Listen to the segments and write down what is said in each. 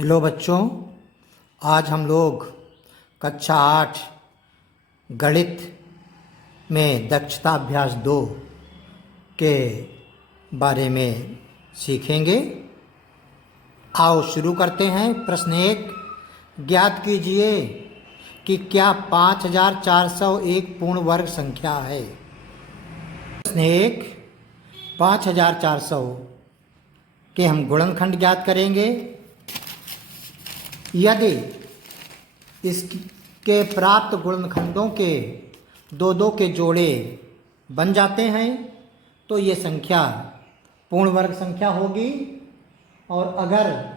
Hello बच्चों, आज हम लोग कक्षा 8 गणित में दक्षता अभ्यास 2 के बारे में सीखेंगे। आओ शुरू करते हैं। प्रश्न 1, ज्ञात कीजिए कि क्या 5401 पूर्ण वर्ग संख्या है। प्रश्न 1, 5400 के हम गुणनखंड ज्ञात करेंगे। यदि इसके प्राप्त गुणनखंडों के दो के जोड़े बन जाते हैं तो ये संख्या पूर्ण वर्ग संख्या होगी, और अगर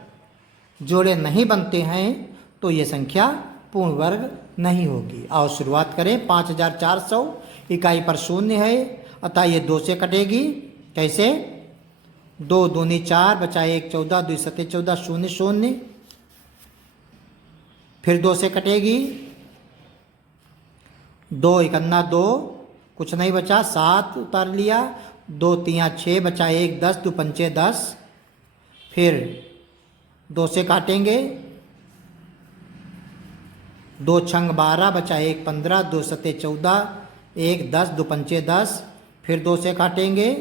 जोड़े नहीं बनते हैं तो ये संख्या पूर्ण वर्ग नहीं होगी। आओ शुरुआत करें। 5400 इकाई पर शून्य है, अतः ये 2 से कटेगी। कैसे? 2 दूनी 4 बचा 1 14, 2 सत्ते 14, 0 0। फिर 2 से कटेगी। 2 इकन्ना 2, कुछ नहीं बचा, 7 उतार लिया। 2 तिया 6 बचा 1 10, 2 पंचे 10। फिर 2 से काटेंगे। 2 छंग 12 बचा 1 15, 2 सत्ते 14, 1 10, 2 पंचे 10। फिर 2 से काटेंगे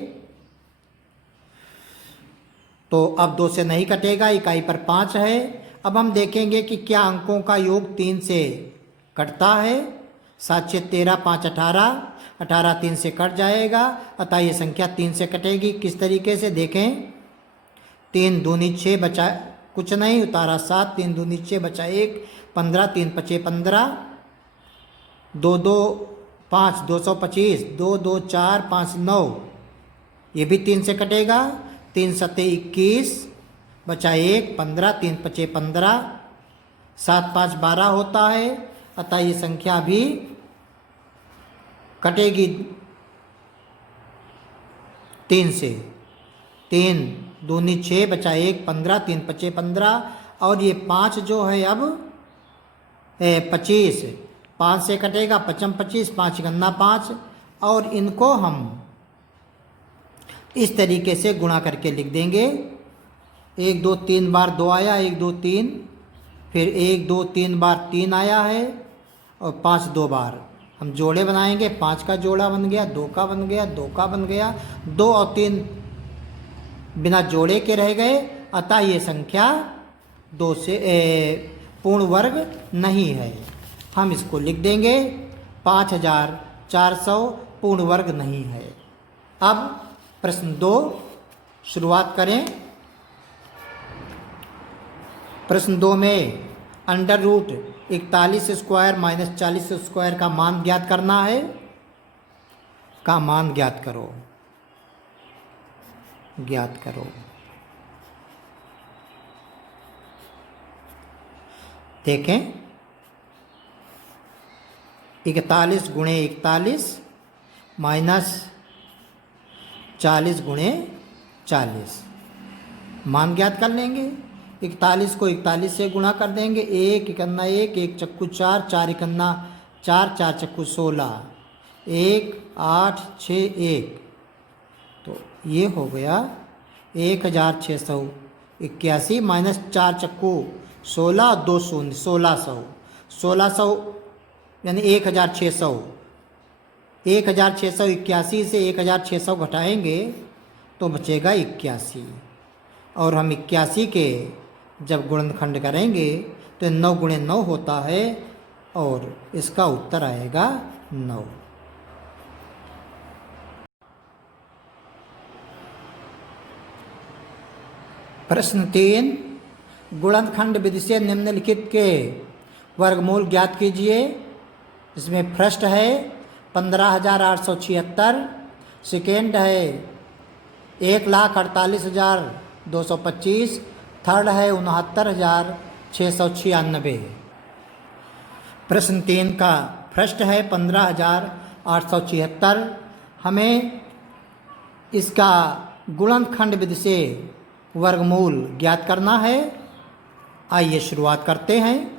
तो अब 2 से नहीं कटेगा, इकाई पर 5 है। अब हम देखेंगे कि क्या अंकों का योग 3 से कटता है। 7 6 13, 5 18, 18 3 से कट जाएगा, अतः ये संख्या 3 से कटेगी। किस तरीके से देखें? 3 दूनी 6 बचा कुछ नहीं, उतारा 7, 3 दूनी 6 बचा 1 15, 3 पचे 15, 2 2 5 225, 2 2 4 5 9, ये भी 3 से कटेगा। 3 सत्ते 21 बचा 1 15, 3 पचे 15, 7 5 12 होता है, अतः ये संख्या भी कटेगी 3 से। 3 दूनी 6 बचा 1 15, 3 पचे 15, और ये 5 जो है अब 25, 5 से कटेगा, 55 25, 5 गन्ना 5, और इनको हम इस तरीके से गुणा करके लिख देंगे। 1 2 3 बार 2 आया, 1 2 3, फिर 1 2 3 बार 3 आया है, और 5 2 बार हम जोड़े बनाएंगे। 5 का जोड़ा बन गया, 2 का बन गया, 2 का बन गया, 2 और 3 बिना जोड़े के रह गए, अतः ये संख्या 2 से पूर्ण वर्ग नहीं है। हम इसको लिख देंगे 5400 पूर्ण वर्ग नहीं है। अब प्रश्न 2 शुरुआत करें। प्रश्न 2 में under root 41 square minus 40 square का मान ज्ञात करना है। का मान ज्ञात करो, ज्ञात करो। देखें, 41 गुणे 41 माइनस 40 गुणे 40, मान ज्ञात कर लेंगे। 41 को 41 से गुणा कर देंगे। 1 इकन्ना 1, 1 चक्कू 4, 4 इकन्ना 4, 4 चक्कू 16, 1 8 6 1, तो ये हो गया 1681 माइनस 4 चक्कू 16, 2 शून्य 1600, 1600 यानी 1600। 1681 से 1600 घटाएंगे तो बचेगा 81, और हम 81 के जब गुणनखंड करेंगे तो 9 गुणे 9 होता है, और इसका उत्तर आएगा 9। प्रश्न 3, गुणनखंड विधि से निम्नलिखित के वर्गमूल ज्ञात कीजिए। इसमें फर्स्ट है 15,876, सेकेंड है 1,48,225, थर्ड है 69,696। प्रश्न 3 का फर्स्ट है 15,876। हमें इसका गुणनखंड विधि से वर्गमूल ज्ञात करना है। आइए शुरुआत करते हैं।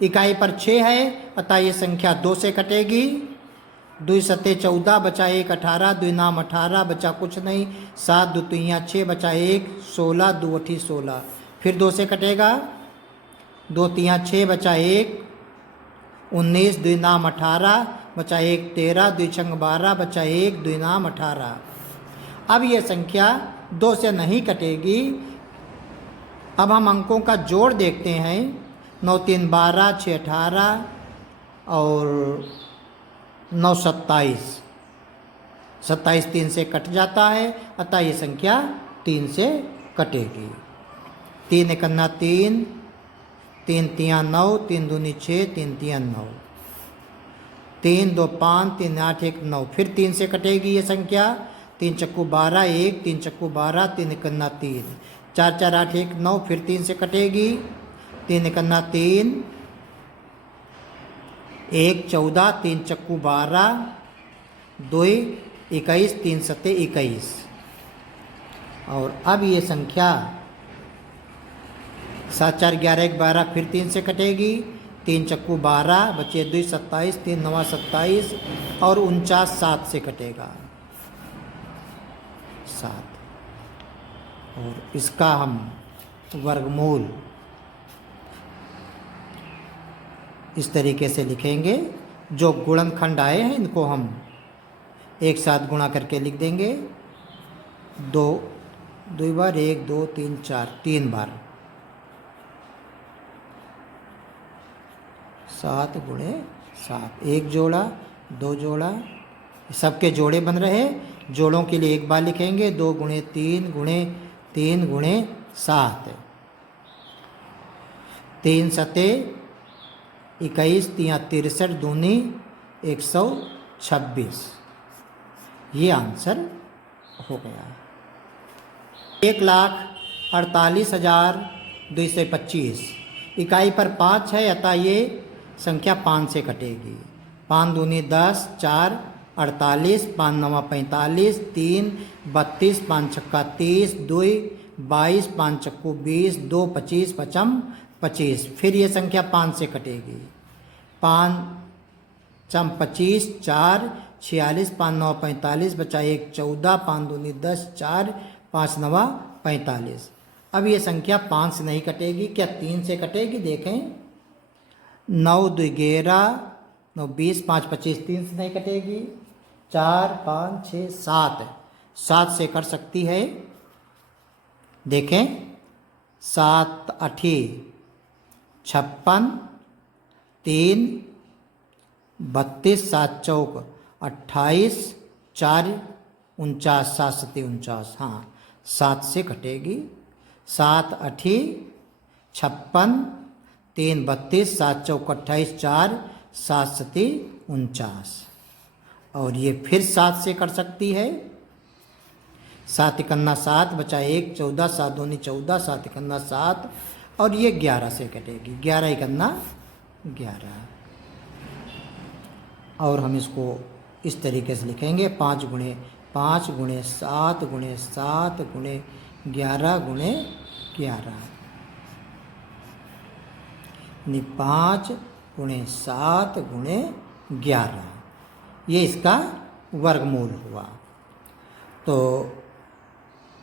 इकाई पर 6 है, अतः ये संख्या 2 से कटेगी। 2 सत्ते 14 बचा 1 18, 2 नाम 18 बचा कुछ नहीं, 7 2 तिया 6 बचा 1 16, 2 8 16। फिर 2 से कटेगा, 2 तियाँ 6 बचा 1, 19, 2 नाम 18 बचा 1 13, 2 छंग 12 बचा 1, 2 नाम 18। अब ये संख्या 2 से नहीं कटेगी। अब हम अंकों का जोड़ देखते हैं। 9 3 12, 6 18 और 9 27। 27 3 से कट जाता है, अतः ये संख्या 3 से कटेगी। 3 1 3, 3 तियाँ 9, 3 दूनी 6, 3 तियाँ 9, 3 2 5, 3 8 1 9। फिर 3 से कटेगी ये संख्या। 3 चक्कू 12 1, 3 चक्कू 12, 3 1 3, 4 4 8 1 9। फिर 3 से कटेगी। 3 1 3, 1 14, 3 चक्कू 12, 2 21, 3 7 21। और अब ये संख्या 7 4 11 1 12। फिर 3 से कटेगी। 3 चक्कू 12 बचे 2 27, 3 9 27 और 49 7 से कटेगा 7। और इसका हम वर्गमूल इस तरीके से लिखेंगे। जो गुणनखंड आए हैं इनको हम एक साथ गुणा करके लिख देंगे। 2 बार 1 2 3 4 3 बार 7 गुणे 7। 1 जोड़ा 2 जोड़ा, सबके जोड़े बन रहे। जोड़ों के लिए एक बार लिखेंगे। 2 गुणे 3 गुणे 3 गुणे 7। 3 सते 21, 3 63 दूनी 126। ये आंसर हो गया। 1,48,225 इकाई पर 5 है, अतः ये संख्या 5 से कटेगी। 5 दूनी 10, 4 48, 5 9 45, 3 32, 5 छक्का 30, 2 22, 5 चक्कू 20, 2 25 पचम 25। फिर ये संख्या 5 से कटेगी। 5 चम 25, 4 46, 5 9 45 बचा 1 14, 5 दूनी 10, 4 5 9 45। अब ये संख्या 5 से नहीं कटेगी। क्या 3 से कटेगी? देखें। 9 2 11, 9 20, 5 25 3 से नहीं कटेगी। 4 5 6 7 7 से कर सकती है। देखें। 7 8 56, 3 32, 7 चौक 28, 4 49, 7 7 49। हाँ, 7 से कटेगी। 7 8 56, 3 32, 7 चौक 28, 4 7 7 49। और ये फिर 7 से कर सकती है। 7 1 7 बचा 1 14, 7 दूनी 14, 7 1 7 और ये 11 से कटेगी। 11 1 11। और हम इसको इस तरीके से लिखेंगे। 5 गुणे 5 गुणे 7 गुणे 7 गुणे 11 गुणे 11। 5 गुणे 7 गुणे 11। ये इसका वर्गमूल हुआ। तो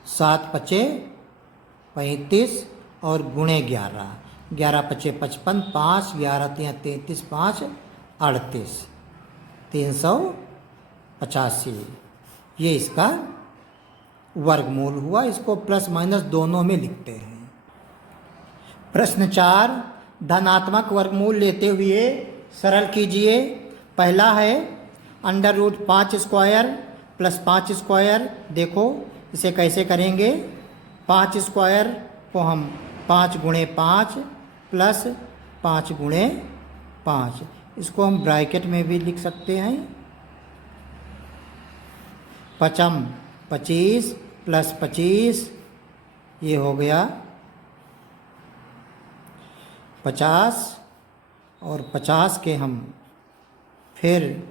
7 पचे 35 और गुणे 11। 11 पचे 55, 5 11 3 33, 5 38, 385। ये इसका वर्गमूल हुआ। इसको प्लस माइनस दोनों में लिखते हैं। प्रश्न 4, धनात्मक वर्गमूल लेते हुए सरल कीजिए। पहला है √5 स्क्वायर प्लस 5 स्क्वायर। देखो इसे कैसे करेंगे। 5 स्क्वायर को हम 5 गुणे 5 प्लस 5 गुणे 5, इसको हम ब्रैकेट में भी लिख सकते हैं। 5 25 प्लस 25, ये हो गया 50। और 50 के हम फिर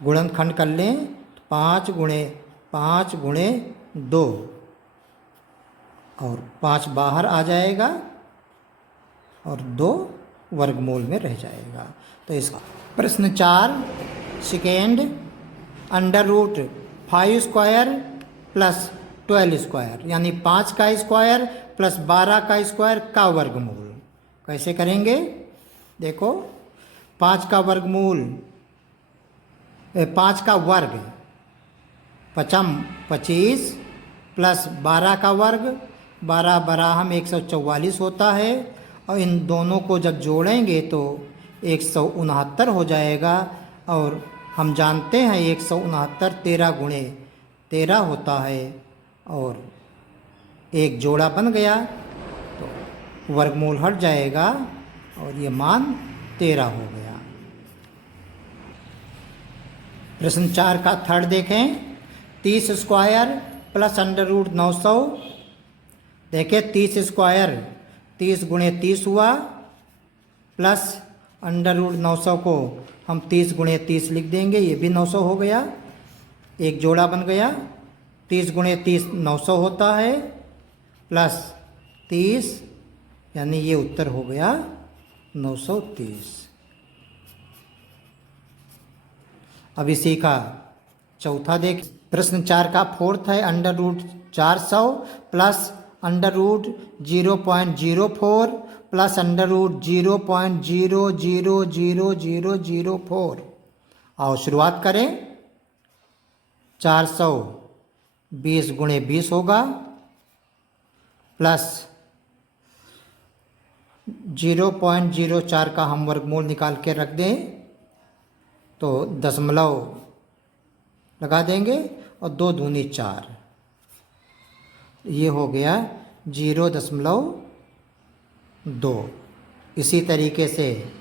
गुणनखंड कर लें। 5 गुणे 5 गुणे 2 और 5 बाहर आ जाएगा और 2 वर्गमूल में रह जाएगा। तो इसका प्रश्न 4 सेकेंड √5 स्क्वायर प्लस 12 स्क्वायर, यानी 5 का स्क्वायर प्लस 12 का स्क्वायर का वर्गमूल। कैसे करेंगे? देखो, 5 का वर्गमूल 5 का वर्ग पचम 25 प्लस 12 का वर्ग 12 बराहम 144 होता है, और इन दोनों को जब जोड़ेंगे तो 169 हो जाएगा। और हम जानते हैं 169 13 गुणे 13 होता है, और एक जोड़ा बन गया तो वर्गमूल हट जाएगा और ये मान 13 हो गया। प्रश्न 4 का थर्ड देखें। 30 स्क्वायर प्लस अंडर रूट 900। देखिए 30 स्क्वायर 30 गुणे 30 हुआ, प्लस अंडर रूट 900 को हम 30 गुणे 30 लिख देंगे, ये भी 900 हो गया, एक जोड़ा बन गया। 30 गुणे 30 900 होता है, प्लस 30 यानी ये उत्तर हो गया 930। अब इसी का चौथा देख। प्रश्न 4 का फोर्थ है। Under root 400 plus under root 0.04 plus under root 0.000004। आओ शुरुआत करें। 400 20 गुणे 20 होगा, प्लस 0.04 का हम वर्गमूल निकाल के रख दें तो दशमलव लगा देंगे और 2 दूनी 4, ये हो गया 0.2। इसी तरीके से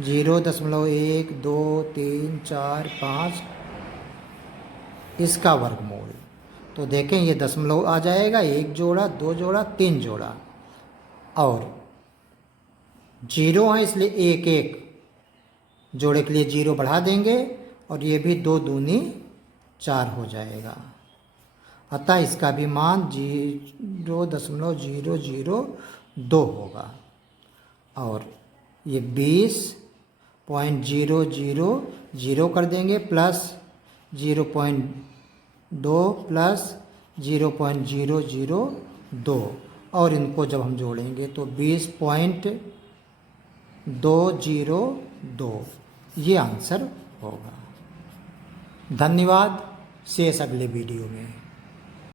0.1 2 3 4 5 इसका वर्गमूल, तो देखें ये दशमलव आ जाएगा, 1 जोड़ा 2 जोड़ा 3 जोड़ा, और 0 है इसलिए 1 1 जोड़े के लिए 0 बढ़ा देंगे और ये भी 2 दूनी 4 हो जाएगा। अतः इसका भी मान 0.002 होगा, और ये 20.000 कर देंगे, प्लस 0.2 प्लस 0.002, और इनको जब हम जोड़ेंगे तो 20.202 ये आंसर होगा। धन्यवाद। शेष अगले वीडियो में।